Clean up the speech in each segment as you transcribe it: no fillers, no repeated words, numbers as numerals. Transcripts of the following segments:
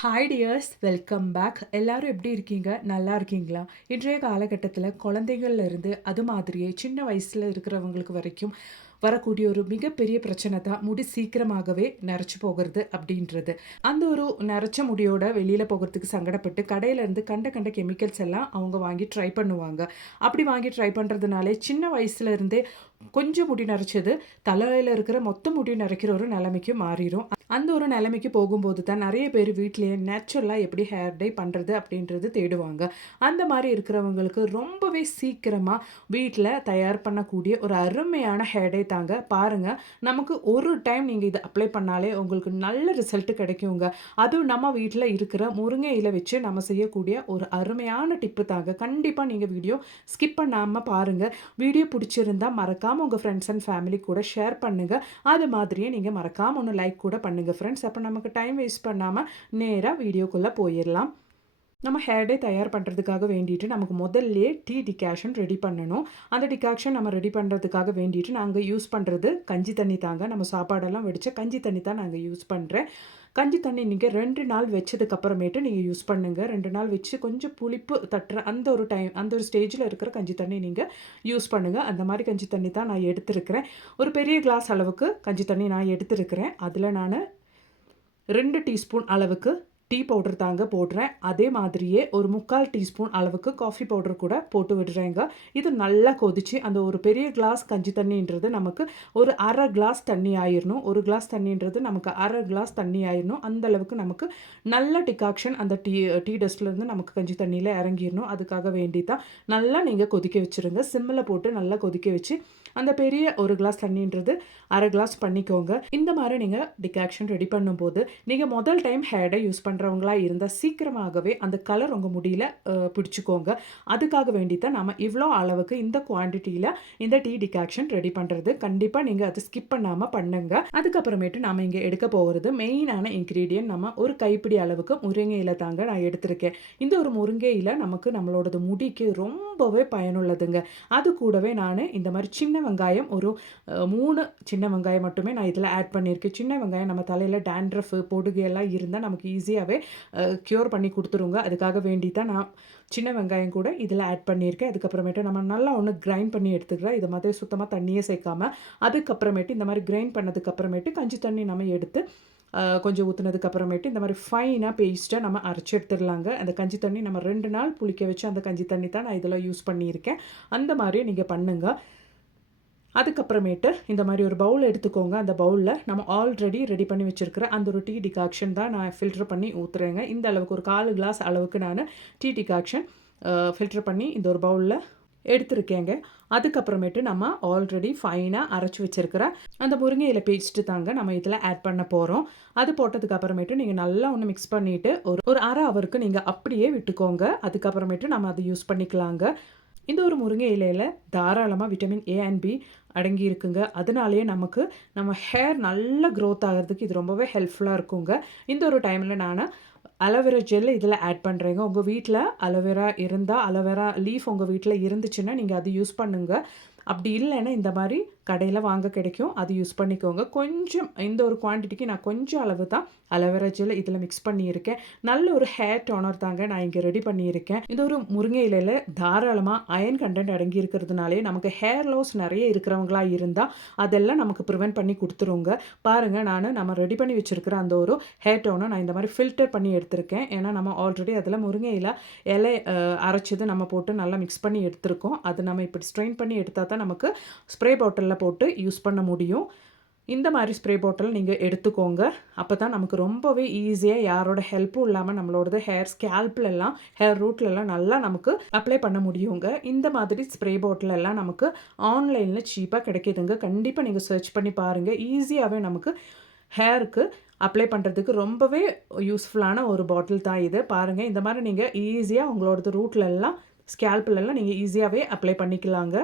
Hi tears, welcome back. எல்லாரும் எப்படி இருக்கீங்க? நல்லா இருக்கீங்களா? இன்றைய காலகட்டத்தில் குழந்தைகள்ல இருந்து அது மாதிரியே சின்ன வயசில் இருக்கிறவங்களுக்கு வரைக்கும் வரக்கூடிய ஒரு மிகப்பெரிய பிரச்சனை தான் முடி சீக்கிரமாகவே நரைச்சி போகிறது அப்படின்றது. அந்த ஒரு நரைச்ச முடியோட வெளியில் போகிறதுக்கு சங்கடப்பட்டு கடையிலேருந்து கண்ட கண்ட கெமிக்கல்ஸ் எல்லாம் அவங்க வாங்கி ட்ரை பண்ணுவாங்க. அப்படி வாங்கி ட்ரை பண்ணுறதுனாலே சின்ன வயசுல இருந்தே கொஞ்சம் முடி நரைச்சது தலையில் இருக்கிற மொத்த முடி நரைக்கிற ஒரு நிலைமைக்கு மாறிடும். அந்த ஒரு நிலைமைக்கு போகும்போது தான் நிறைய பேர் வீட்டிலேயே நேச்சுரலாக எப்படி ஹேர் டை பண்ணுறது அப்படின்றது தேடுவாங்க. அந்த மாதிரி இருக்கிறவங்களுக்கு ரொம்பவே சீக்கிரமாக வீட்டில் தயார் பண்ணக்கூடிய ஒரு அருமையான ஹேர் டை தாங்க. பாருங்கள், நமக்கு ஒரு டைம் நீங்கள் இதை அப்ளை பண்ணாலே உங்களுக்கு நல்ல ரிசல்ட் கிடைக்குங்க. அதுவும் நம்ம வீட்டில் இருக்கிற முருங்கை இலை வச்சு நம்ம செய்யக்கூடிய ஒரு அருமையான டிப்பு தாங்க. கண்டிப்பாக நீங்கள் வீடியோ ஸ்கிப் பண்ணாமல் பாருங்கள். வீடியோ பிடிச்சிருந்தால் மறக்காமல் உங்கள் ஃப்ரெண்ட்ஸ் அண்ட் ஃபேமிலி கூட ஷேர் பண்ணுங்கள். அது மாதிரியே நீங்கள் மறக்காமல் ஒன்று லைக் கூட பண்ணுங்கள் ஃப்ரெண்ட்ஸ். அப்போ நமக்கு டைம் வேஸ்ட் பண்ணாமல் நேராக வீடியோக்குள்ளே போயிடலாம். நம்ம ஹேர் டை தயார் பண்ணுறதுக்காக வேண்டிட்டு நமக்கு முதல்லையே டீ டிகாஷன் ரெடி பண்ணணும். அந்த டிகாக்ஷன் நம்ம ரெடி பண்ணுறதுக்காக வேண்டிட்டு நாங்கள் யூஸ் பண்ணுறது கஞ்சி தண்ணி தாங்க. நம்ம சாப்பாடெல்லாம் வடித்த கஞ்சி தண்ணி தான் நாங்கள் யூஸ் பண்ணுறேன். கஞ்சி தண்ணி நீங்கள் 2 நாள் வச்சதுக்கப்புறமேட்டு நீங்கள் யூஸ் பண்ணுங்கள். 2 நாள் வச்சு கொஞ்சம் புளிப்பு தட்டுற அந்த ஒரு ஸ்டேஜில் இருக்கிற கஞ்சி தண்ணி நீங்கள் யூஸ் பண்ணுங்கள். அந்த மாதிரி கஞ்சி தண்ணி தான் நான் எடுத்துருக்கிறேன். ஒரு பெரிய கிளாஸ் அளவுக்கு கஞ்சி தண்ணி நான் எடுத்துருக்கிறேன். அதில் நான் 2 டீஸ்பூன் அளவுக்கு டீ பவுடர் தாங்க போடுறேன். அதே மாதிரியே ஒரு 3/4 டீஸ்பூன் அளவுக்கு காஃபி பவுடர் கூட போட்டு விடுறேங்க. இது நல்லா கொதிச்சு அந்த ஒரு பெரிய கிளாஸ் கஞ்சி தண்ணின்றது நமக்கு ஒரு 1/2 கிளாஸ் தண்ணி ஆயிடணும். ஒரு கிளாஸ் தண்ணின்றது நமக்கு 1/2 கிளாஸ் தண்ணி ஆயிடணும். அந்த அளவுக்கு நமக்கு நல்ல டிகாக்ஷன் அந்த டீ டஸ்ட்லேருந்து நமக்கு கஞ்சி தண்ணியில் இறங்கிடணும். அதுக்காக வேண்டி தான் நல்லா நீங்கள் கொதிக்க வச்சுருங்க. சிம்மில் போட்டு நல்லா கொதிக்க வச்சு அந்த பெரிய ஒரு கிளாஸ் தண்ணின்றது 1/2 கிளாஸ் பண்ணிக்கோங்க. இந்த மாதிரி நீங்கள் டிகாக்ஷன் ரெடி பண்ணும்போது நீங்கள் முதல் டைம் ஹேர் டை யூஸ் பண்ணுறவங்களா இருந்தால் சீக்கிரமாகவே அந்த கலர் உங்கள் முடியில் பிடிச்சிக்கோங்க. அதுக்காக வேண்டி தான் நம்ம இவ்வளோ அளவுக்கு இந்த குவான்டிட்டியில் இந்த டீ டிகாக்ஷன் ரெடி பண்ணுறது. கண்டிப்பாக நீங்கள் அதை ஸ்கிப் பண்ணாமல் பண்ணுங்க. அதுக்கப்புறமேட்டு நம்ம இங்கே எடுக்க போகிறது மெயினான இன்க்ரீடியன்ட் நம்ம ஒரு கைப்பிடி அளவுக்கு முருங்கை இலை தாங்க நான் எடுத்திருக்கேன். இந்த ஒரு முருங்கை இலை நமக்கு நம்மளோட முடிக்கு ரொம்பவே பயனுள்ளதுங்க. அது கூடவே நான் இந்த மாதிரி சின்ன வெங்காயம் ஒரு 3 சின்ன வெங்காயம் மட்டுமே நான் இதில் ஆட் பண்ணியிருக்கேன். சின்ன வெங்காயம் நம்ம தலையில் டேண்ட்ரஃப் பொடுகையெல்லாம் இருந்தால் நமக்கு ஈஸியாகவே க்யூர் பண்ணி கொடுத்துருங்க. அதுக்காக வேண்டி தான் நான் சின்ன வெங்காயம் கூட இதில் ஆட் பண்ணியிருக்கேன். அதுக்கப்புறமேட்டு நம்ம நல்லா ஒன்று கிரைண்ட் பண்ணி எடுத்துக்கிறேன். இது மாதிரி சுத்தமாக தண்ணியே சேர்க்காமல் அதுக்கப்புறமேட்டு இந்த மாதிரி கிரைண்ட் பண்ணதுக்கப்புறமேட்டு கஞ்சி தண்ணி நம்ம எடுத்து கொஞ்சம் ஊற்றுனதுக்கப்புறமேட்டு இந்த மாதிரி ஃபைனாக பேஸ்ட்டாக நம்ம அரைச்சி எடுத்துடலாங்க. அந்த கஞ்சி தண்ணி நம்ம 2 நாள் புளிக்க வச்சு அந்த கஞ்சி தண்ணி தான் நான் இதில் யூஸ் பண்ணியிருக்கேன். அந்த மாதிரி நீங்கள் பண்ணுங்கள். அதுக்கப்புறமேட்டு இந்த மாதிரி ஒரு பவுல் எடுத்துக்கோங்க. அந்த பவுலில் நம்ம ஆல்ரெடி ரெடி பண்ணி வச்சுருக்கிற அந்த ஒரு டீ டிகாக்ஷன் தான் நான் ஃபில்டர் பண்ணி ஊற்றுறேங்க. இந்த அளவுக்கு ஒரு 1/4 கிளாஸ் அளவுக்கு நான் டீ டிகாக்ஷன் ஃபில்டர் பண்ணி இந்த ஒரு பவுலில் எடுத்துருக்கேங்க. அதுக்கப்புறமேட்டு நம்ம ஆல்ரெடி ஃபைனாக அரைச்சி வச்சுருக்கிற அந்த முருங்கை இலை பேஸ்ட்டு தாங்க நம்ம இதில் ஆட் பண்ண போகிறோம். அது போட்டதுக்கு அப்புறமேட்டு நீங்கள் நல்லா ஒன்று மிக்ஸ் பண்ணிவிட்டு ஒரு 1/2 ஹவருக்கு நீங்கள் அப்படியே விட்டுக்கோங்க. அதுக்கப்புறமேட்டு நம்ம அதை யூஸ் பண்ணிக்கலாங்க. இந்த ஒரு முருங்கை இலையில் தாராளமாக விட்டமின் ஏ அண்ட் பி அடங்கி இருக்குங்க. அதனாலேயே நமக்கு நம்ம ஹேர் நல்ல க்ரோத் ஆகிறதுக்கு இது ரொம்பவே ஹெல்ப்ஃபுல்லாக இருக்குங்க. இந்த ஒரு டைமில் நான் அலோவேரா ஜெல் இதில் ஆட் பண்ணுறேங்க. உங்கள் வீட்டில் அலோவேரா இருந்தால் அலோவேரா லீஃப் உங்கள் வீட்டில் இருந்துச்சுன்னா நீங்கள் அது யூஸ் பண்ணுங்கள். அப்படி இல்லைன்னா இந்த மாதிரி கடையில் வாங்க கிடைக்கும், அது யூஸ் பண்ணிக்கோங்க. கொஞ்சம் இந்த ஒரு குவான்டிட்டிக்கு நான் கொஞ்சம் அளவு தான் அலோவேரா ஜெல் இதில் மிக்ஸ் பண்ணியிருக்கேன். நல்ல ஒரு ஹேர் டோனர் தாங்க நான் இங்கே ரெடி பண்ணியிருக்கேன். இந்த ஒரு முருங்கை இலையில் தாராளமாக அயன் கண்டென்ட் அடங்கி இருக்கிறதுனாலே நமக்கு ஹேர் லாஸ் நிறைய இருக்கிறவங்களா இருந்தால் அதெல்லாம் நமக்கு ப்ரிவென்ட் பண்ணி கொடுத்துருங்க. பாருங்கள், நம்ம ரெடி பண்ணி வச்சுருக்கிற அந்த ஒரு ஹேர் டோனர் நான் இந்த மாதிரி ஃபில்டர் பண்ணி எடுத்திருக்கேன். ஏன்னா நம்ம ஆல்ரெடி அதில் முருங்கை இலை அரைச்சது நம்ம போட்டு நல்லா மிக்ஸ் பண்ணி எடுத்திருக்கோம். அது நம்ம இப்படி ஸ்ட்ரெயின் பண்ணி எடுத்தால் தான் நமக்கு ஸ்ப்ரே பாட்டிலில் போட்டு யூஸ் பண்ண முடியும். இந்த மாதிரி ஸ்ப்ரே பாட்டில் நீங்கள் எடுத்துக்கோங்க. அப்போ தான் நமக்கு ரொம்பவே ஈஸியாக யாரோட ஹெல்ப்பும் இல்லாமல் நம்மளோடது ஹேர் ஸ்கேல்ப்லெல்லாம் ஹேர் ரூட்லெல்லாம் நல்லா நமக்கு அப்ளை பண்ண முடியுங்க. இந்த மாதிரி ஸ்ப்ரே பாட்டில் எல்லாம் நமக்கு ஆன்லைனில் சீப்பாக கிடைக்கிதுங்க. கண்டிப்பாக நீங்கள் சர்ச் பண்ணி பாருங்கள். ஈஸியாகவே நமக்கு ஹேருக்கு அப்ளை பண்ணுறதுக்கு ரொம்பவே யூஸ்ஃபுல்லான ஒரு பாட்டில் தான் இது. பாருங்கள், இந்த மாதிரி நீங்கள் ஈஸியாக உங்களோடது ரூட்லெல்லாம் ஸ்கேல்ப்லெல்லாம் நீங்கள் ஈஸியாகவே அப்ளை பண்ணிக்கலாங்க.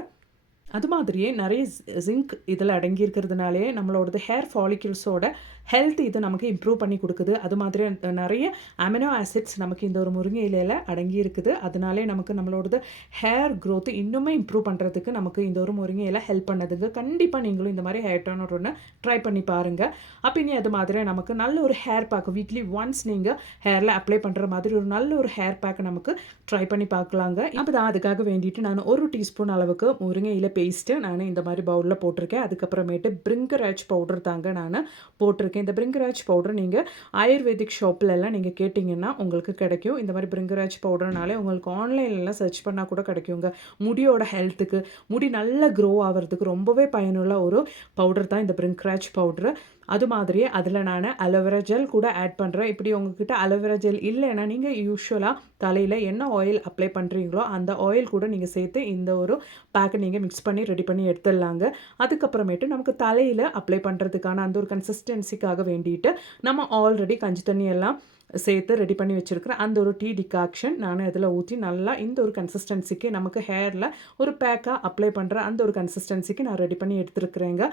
அது மாதிரியே நிறைய ஜிங்க் இதில் அடங்கி இருக்கிறதுனாலே நம்மளோடது ஹேர் ஃபாலிக்யூல்ஸோட ஹெல்த் இது நமக்கு இம்ப்ரூவ் பண்ணி கொடுக்குது. அது மாதிரி நிறைய அமினோ ஆசிட்ஸ் நமக்கு இந்த ஒரு முருங்கை இலையில் அடங்கி இருக்குது. அதனாலே நமக்கு நம்மளோடது ஹேர் க்ரோத் இன்னுமே இம்ப்ரூவ் பண்ணுறதுக்கு நமக்கு இந்த ஒரு முருங்கை இலை ஹெல்ப் பண்ணுதுங்க. கண்டிப்பாக நீங்களும் இந்த மாதிரி ஹேர் டோனர் ஒன்று ட்ரை பண்ணி பாருங்கள். அப்போ இனி அது மாதிரி நமக்கு நல்ல ஒரு ஹேர் பேக் வீக்லி ஒன்ஸ் நீங்கள் ஹேரில் அப்ளை பண்ணுற மாதிரி ஒரு நல்ல ஒரு ஹேர் பேக் நமக்கு ட்ரை பண்ணி பார்க்கலாங்க. அப்போ தான் அதுக்காக வேண்டிட்டு நான் 1 டீஸ்பூன் அளவுக்கு முருங்கை இலை பேஸ்ட்டு நான் இந்த மாதிரி பவுலில் போட்டிருக்கேன். அதுக்கப்புறமேட்டு பிரிங்கராஜ் பவுடர் தாங்க நான் போட்டிருக்கேன். இந்த பிரிங்கராஜ் பவுடர் நீங்கள் ஆயுர்வேதிக் ஷாப்லலாம் நீங்கள் கேட்டிங்கன்னா உங்களுக்கு கிடைக்கும். இந்த மாதிரி பிரிங்கராஜ் பவுடர்னாலே உங்களுக்கு ஆன்லைன்லலாம் சர்ச் பண்ணால் கூட கிடைக்குங்க. முடியோட ஹெல்த்துக்கு, முடி நல்லா க்ரோ ஆகிறதுக்கு ரொம்பவே பயனுள்ள ஒரு பவுடர் தான் இந்த பிரிங்கராஜ் பவுட்ரு. அது மாதிரியே அதில் நான் அலோவேரா ஜெல் கூட ஆட் பண்ணுறேன். இப்படி உங்ககிட்ட அலோவேரா ஜெல் இல்லைன்னா நீங்கள் யூஸ்வலாக தலையில் என்ன ஆயில் அப்ளை பண்ணுறீங்களோ அந்த ஆயில் கூட நீங்கள் சேர்த்து இந்த ஒரு பேக்கை நீங்கள் மிக்ஸ் பண்ணி ரெடி பண்ணி எடுத்துடலாங்க. அதுக்கப்புறமேட்டு நமக்கு தலையில் அப்ளை பண்ணுறதுக்கான அந்த ஒரு கன்சிஸ்டன்சிக்காக வேண்டிட்டு நம்ம ஆல்ரெடி கஞ்சி தண்ணி எல்லாம் சேர்த்து ரெடி பண்ணி வச்சுருக்கிறேன். அந்த ஒரு டீ டிகாக்ஷன் நான் அதில் ஊற்றி நல்லா இந்த ஒரு கன்சிஸ்டன்சிக்கு நமக்கு ஹேரில் ஒரு பேக்காக அப்ளை பண்ணுற அந்த ஒரு கன்சிஸ்டன்சிக்கு நான் ரெடி பண்ணி எடுத்துருக்குறேங்க.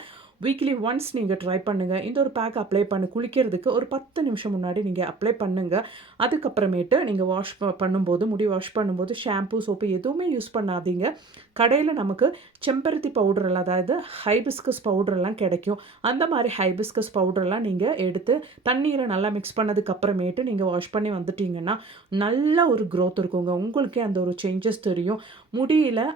வீக்லி ஒன்ஸ் நீங்கள் ட்ரை பண்ணுங்கள். இந்த ஒரு பேக் அப்ளை பண்ணி குளிக்கிறதுக்கு ஒரு 10 நிமிஷம் முன்னாடி நீங்கள் அப்ளை பண்ணுங்கள். அதுக்கப்புறமேட்டு நீங்கள் வாஷ் பண்ணும்போது, முடி வாஷ் பண்ணும்போது ஷாம்பு, சோப்பு எதுவுமே யூஸ் பண்ணாதீங்க. கடையில் நமக்கு செம்பருத்தி பவுடரெல்லாம், அதாவது ஹைபிஸ்கஸ் பவுடரெல்லாம் கிடைக்கும். அந்த மாதிரி ஹைபிஸ்கஸ் பவுடரெல்லாம் நீங்கள் எடுத்து தண்ணீரை நல்லா மிக்ஸ் பண்ணதுக்கப்புறமேட்டு நீங்கள் வாஷ் பண்ணி வந்துட்டிங்கன்னா நல்ல ஒரு க்ரோத் இருக்குங்க. உங்களுக்கே அந்த ஒரு சேஞ்சஸ் தெரியும்.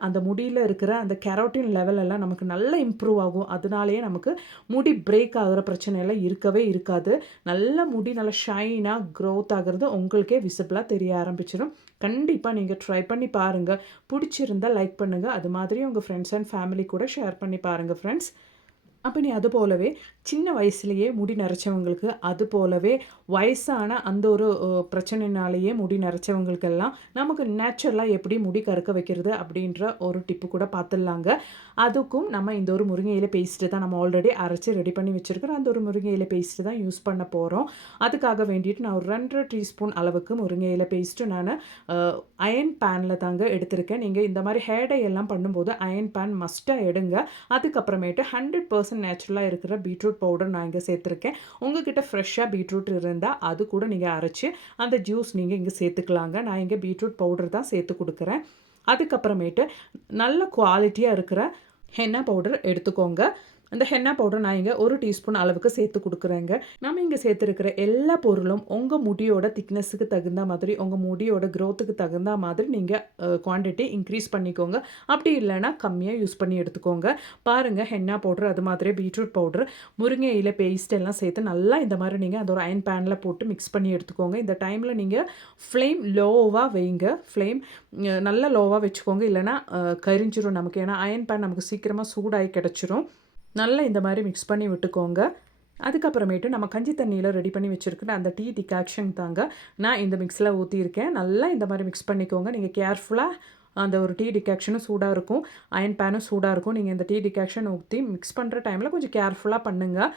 அந்த முடியில் இருக்கிற அந்த கெரோட்டின் லெவல் எல்லாம் நமக்கு நல்லா இம்ப்ரூவ் ஆகும். அதனாலேயே நமக்கு முடி பிரேக் ஆகிற பிரச்சனையெல்லாம் இருக்கவே இருக்காது. நல்ல முடி நல்லா ஷைனாக க்ரோத் ஆகிறது உங்களுக்கே விசிபிளாக தெரிய ஆரம்பிச்சிடும். கண்டிப்பாக நீங்கள் ட்ரை பண்ணி பாருங்கள். பிடிச்சிருந்தால் லைக் பண்ணுங்கள். அது மாதிரி உங்கள் ஃப்ரெண்ட்ஸ் அண்ட் ஃபேமிலி கூட ஷேர் பண்ணி பாருங்கள் ஃப்ரெண்ட்ஸ். அப்போ நீ அது போலவே சின்ன வயசுலேயே முடி நரைச்சவங்களுக்கு, அது போலவே வயசான அந்த ஒரு பிரச்சனைனாலேயே முடி நரைச்சவங்களுக்கெல்லாம் நமக்கு நேச்சுரலாக எப்படி முடி கருக்க வைக்கிறது அப்படின்ற ஒரு டிப்பு கூட பார்த்துடலாங்க. அதுக்கும் நம்ம இந்த ஒரு முருங்கை இலை பேஸ்ட்டு தான் நம்ம ஆல்ரெடி அரைச்சி ரெடி பண்ணி வச்சுருக்கிறோம். அந்த ஒரு முருங்கை இலை பேஸ்ட்டு தான் யூஸ் பண்ண போகிறோம். அதுக்காக வேண்டிட்டு நான் ஒரு 2 டீஸ்பூன் அளவுக்கு முருங்கை இலை பேஸ்ட்டு நான் அயன் பேனில் தாங்க எடுத்திருக்கேன். நீங்கள் இந்த மாதிரி ஹேர் டை எல்லாம் பண்ணும்போது அயன் பேன் மஸ்ட்டாக எடுங்க. அதுக்கப்புறமேட்டு 100% நேச்சுரலாக இருக்கிற பீட்ரூட் பவுடர் நான் இங்கே சேர்த்துருக்கேன். உங்ககிட்ட ஃப்ரெஷ்ஷாக பீட்ரூட் இருந்தால் அது கூட நீங்கள் அரைச்சி அந்த ஜூஸ் நீங்கள் இங்கே சேர்த்துக்கலாங்க. நான் இங்கே பீட்ரூட் பவுடர் தான் சேர்த்து கொடுக்குறேன். அதுக்கப்புறமேட்டு நல்ல குவாலிட்டியாக இருக்கிற ஹென்னா பவுடர் எடுத்துக்கோங்க. அந்த ஹென்னா பவுடர் நான் இங்கே 1 டீஸ்பூன் அளவுக்கு சேர்த்து கொடுக்குறேங்க. நம்ம இங்கே சேர்த்துருக்கிற எல்லா பொருளும் உங்கள் முடியோட திக்னஸுக்கு தகுந்த மாதிரி, உங்கள் முடியோட க்ரோத்துக்கு தகுந்த மாதிரி நீங்கள் குவான்டிட்டி இன்க்ரீஸ் பண்ணிக்கோங்க. அப்படி இல்லைன்னா கம்மியாக யூஸ் பண்ணி எடுத்துக்கோங்க. பாருங்கள், ஹென்னா பவுடர், அது மாதிரி பீட்ரூட் பவுடர், முருங்கை இலை பேஸ்ட் எல்லாம் சேர்த்து நல்லா இந்த மாதிரி நீங்கள் அந்த ஒரு அயன் பேனில் போட்டு மிக்ஸ் பண்ணி எடுத்துக்கோங்க. இந்த டைமில் நீங்கள் ஃப்ளேம் லோவாக வைங்க. ஃப்ளேம் நல்லா லோவாக வச்சுக்கோங்க, இல்லைனா கரிஞ்சிரும் நமக்கு. ஏன்னா அயன் பேன் நமக்கு சீக்கிரமாக சூடாகி கிடச்சிரும். நல்லா இந்த மாதிரி மிக்ஸ் பண்ணி விட்டுக்கோங்க. அதுக்கப்புறமேட்டு நம்ம கஞ்சி தண்ணியில் ரெடி பண்ணி வச்சுருக்கிற அந்த டீ டிகாக்ஷன் தாங்க நான் இந்த மிக்ஸில் ஊற்றியிருக்கேன். நல்லா இந்த மாதிரி மிக்ஸ் பண்ணிக்கோங்க. நீங்கள் கேர்ஃபுல்லாக, அந்த ஒரு டீ டிகாக்ஷனும் சூடாக இருக்கும், அயன் பேனும் சூடாக இருக்கும். நீங்கள் இந்த டீ டிகாக்ஷன் ஊற்றி மிக்ஸ் பண்ணுற டைமில் கொஞ்சம் கேர்ஃபுல்லாக பண்ணுங்கள்.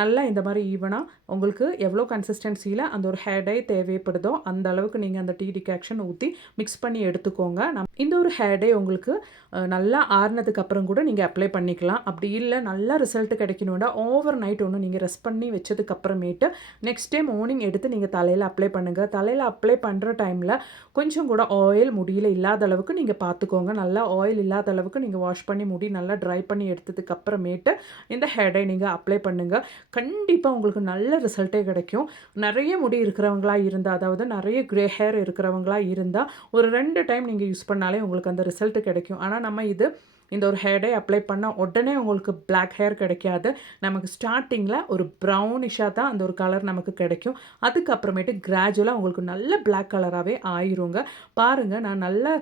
நல்லா இந்த மாதிரி ஈவனாக உங்களுக்கு எவ்வளோ கன்சிஸ்டன்சியில் அந்த ஒரு ஹேர் டை தேவைப்படுதோ அந்த அளவுக்கு நீங்கள் அந்த டீ டிகாக்ஷன் ஊற்றி மிக்ஸ் பண்ணி எடுத்துக்கோங்க. இந்த ஒரு ஹேர் டை உங்களுக்கு நல்லா ஆறுனதுக்கு அப்புறம் கூட நீங்கள் அப்ளை பண்ணிக்கலாம். அப்படி இல்லை நல்லா ரிசல்ட் கிடைக்கணுன்னா ஓவர் நைட் ஒன்று நீங்கள் ரெஸ்ட் பண்ணி வச்சதுக்கப்புறமேட்டு நெக்ஸ்ட் டே மார்னிங் எடுத்து நீங்கள் தலையில் அப்ளை பண்ணுங்கள். தலையில் அப்ளை பண்ணுற டைமில் கொஞ்சம் கூட ஆயில் முடியல இல்லாத அளவுக்கு நீங்கள் பார்த்துக்கோங்க. நல்லா ஆயில் இல்லாத அளவுக்கு நீங்கள் வாஷ் பண்ணி முடி நல்லா ட்ரை பண்ணி எடுத்ததுக்கப்புறமேட்டு இந்த ஹேர் டை நீங்கள் அப்ளை பண்ணுங்கள். கண்டிப்பாக உங்களுக்கு நல்ல ரிசல்ட்டே கிடைக்கும். நிறைய முடி இருக்கிறவங்களா இருந்தால், அதாவது நிறைய க்ரே ஹேர் இருக்கிறவங்களா இருந்தால் ஒரு 2 டைம் நீங்கள் யூஸ் பண்ணாலே உங்களுக்கு அந்த ரிசல்ட்டு கிடைக்கும். ஆனால் நம்ம இந்த ஒரு ஹேர் டை அப்ளை பண்ணால் உடனே உங்களுக்கு பிளாக் ஹேர் கிடைக்காது. நமக்கு ஸ்டார்டிங்கில் ஒரு ப்ரௌனிஷாக தான் அந்த ஒரு கலர் நமக்கு கிடைக்கும். அதுக்கப்புறமேட்டு கிராஜுவலாக உங்களுக்கு நல்ல பிளாக் கலராகவே ஆயிருங்க. பாருங்கள், நான் நல்ல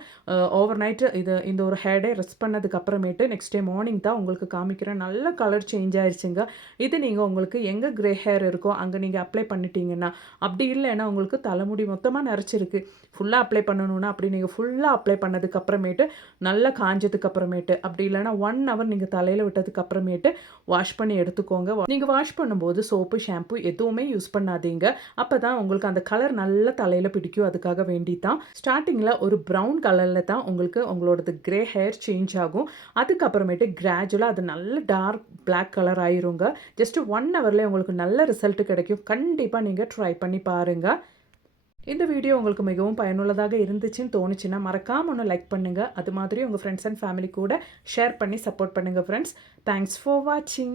ஓவர் நைட்டு இந்த ஒரு ஹேர் டை ரெஸ்ட் பண்ணதுக்கப்புறமேட்டு நெக்ஸ்ட் டே மார்னிங் தான் உங்களுக்கு காமிக்கிறேன். நல்ல கலர் சேஞ்ச் ஆயிடுச்சுங்க. இது நீங்கள் உங்களுக்கு எங்கே க்ரே ஹேர் இருக்கோ அங்கே நீங்கள் அப்ளை பண்ணிட்டீங்கன்னா, அப்படி இல்லைன்னா உங்களுக்கு தலைமுடி மொத்தமாக நரைச்சிருக்கு, ஃபுல்லாக அப்ளை பண்ணணுன்னா அப்படி நீங்கள் ஃபுல்லாக அப்ளை பண்ணதுக்கப்புறமேட்டு நல்லா காஞ்சதுக்கப்புறமேட்டு அப்படி இல்லைனா 1 ஹவர் நீங்கள் தலையில் விட்டதுக்கு அப்புறமேட்டு வாஷ் பண்ணி எடுத்துக்கோங்க. நீங்கள் வாஷ் பண்ணும்போது சோப்பு ஷாம்பு எதுவுமே யூஸ் பண்ணாதீங்க. அப்போ தான் உங்களுக்கு அந்த கலர் நல்லா தலையில் பிடிக்கும். அதுக்காக வேண்டி தான் ஸ்டார்டிங்கில் ஒரு ப்ரௌன் கலரில் தான் உங்களுக்கு உங்களோடது கிரே ஹேர் சேஞ்ச் ஆகும். அதுக்கப்புறமேட்டு கிராஜுவலாக அது நல்ல டார்க் பிளாக் கலர் ஆயிருங்க. ஜஸ்ட் 1 ஹவர்லேயே உங்களுக்கு நல்ல ரிசல்ட் கிடைக்கும். கண்டிப்பாக நீங்கள் ட்ரை பண்ணி பாருங்கள். இந்த வீடியோ உங்களுக்கு மிகவும் பயனுள்ளதாக இருந்துச்சுன்னு தோணுச்சுன்னா மறக்காம ஒன்று லைக் பண்ணுங்கள். அது மாதிரி உங்கள் ஃப்ரெண்ட்ஸ் அண்ட் ஃபேமிலி கூட ஷேர் பண்ணி சப்போர்ட் பண்ணுங்கள் ஃப்ரெண்ட்ஸ். தேங்க்ஸ் ஃபார் வாட்சிங்.